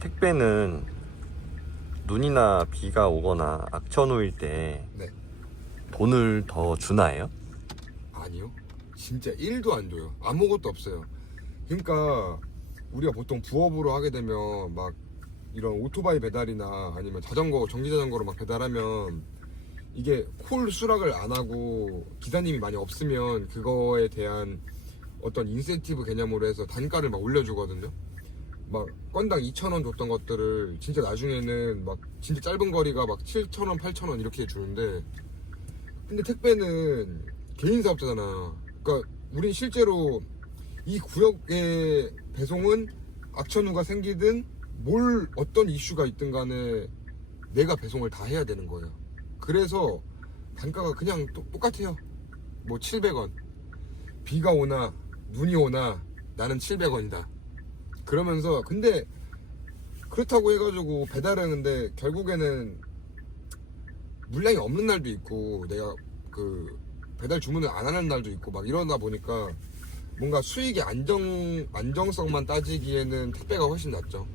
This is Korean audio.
택배는 눈이나 비가 오거나 악천 후일 때 네. 돈을 더 주나요? 아니요. 진짜 1도 안 줘요. 아무것도 없어요. 그러니까 우리가 보통 부업으로 하게 되면 막 이런 오토바이 배달이나 아니면 자전거, 전기 자전거로 막 배달하면 이게 콜 수락을 안 하고 기사님이 많이 없으면 그거에 대한 어떤 인센티브 개념으로 해서 단가를 막 올려주거든요. 막 건당 2,000원 줬던 것들을 진짜 나중에는 막 진짜 짧은 거리가 막 7,000원, 8,000원 이렇게 주는데 근데 택배는 개인 사업자잖아. 그러니까 우린 실제로 이 구역의 배송은 악천후가 생기든 뭘 어떤 이슈가 있든 간에 내가 배송을 다 해야 되는 거예요. 그래서 단가가 그냥 똑- 똑같아요. 뭐 700원. 비가 오나 눈이 오나 나는 700원이다. 그러면서 근데 그렇다고 해가지고 배달은 근데 결국에는 물량이 없는 날도 있고 내가 그 배달 주문을 안 하는 날도 있고 막 이러다 보니까 뭔가 수익의 안정 안정성만 따지기에는 택배가 훨씬 낫죠.